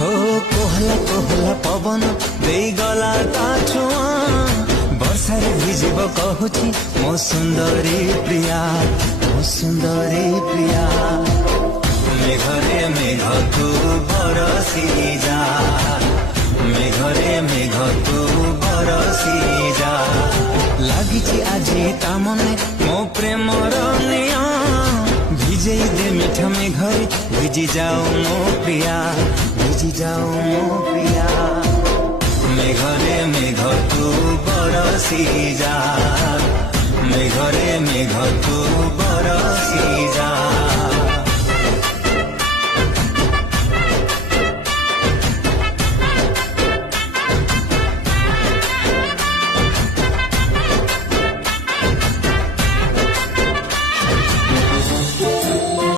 हो कोहला कोहला पवन देई गला ता छुआ वर्षारे भिजिब कहुछि मो सुंदरी प्रिया मो सुंदरी प्रिया मेघरे मेघ तू बरसी जा मेघरे मेघ तू बरसी जा लागिछि आजी ता मने मो प्रेमर निया भिजेई दे मीठा मेघरे भिजी जाओ मो प्रिया भिजी जाओ मो प्रिया मेघरे मेघ तू बरसी जा मेघरे मेघ तू बरसी जा।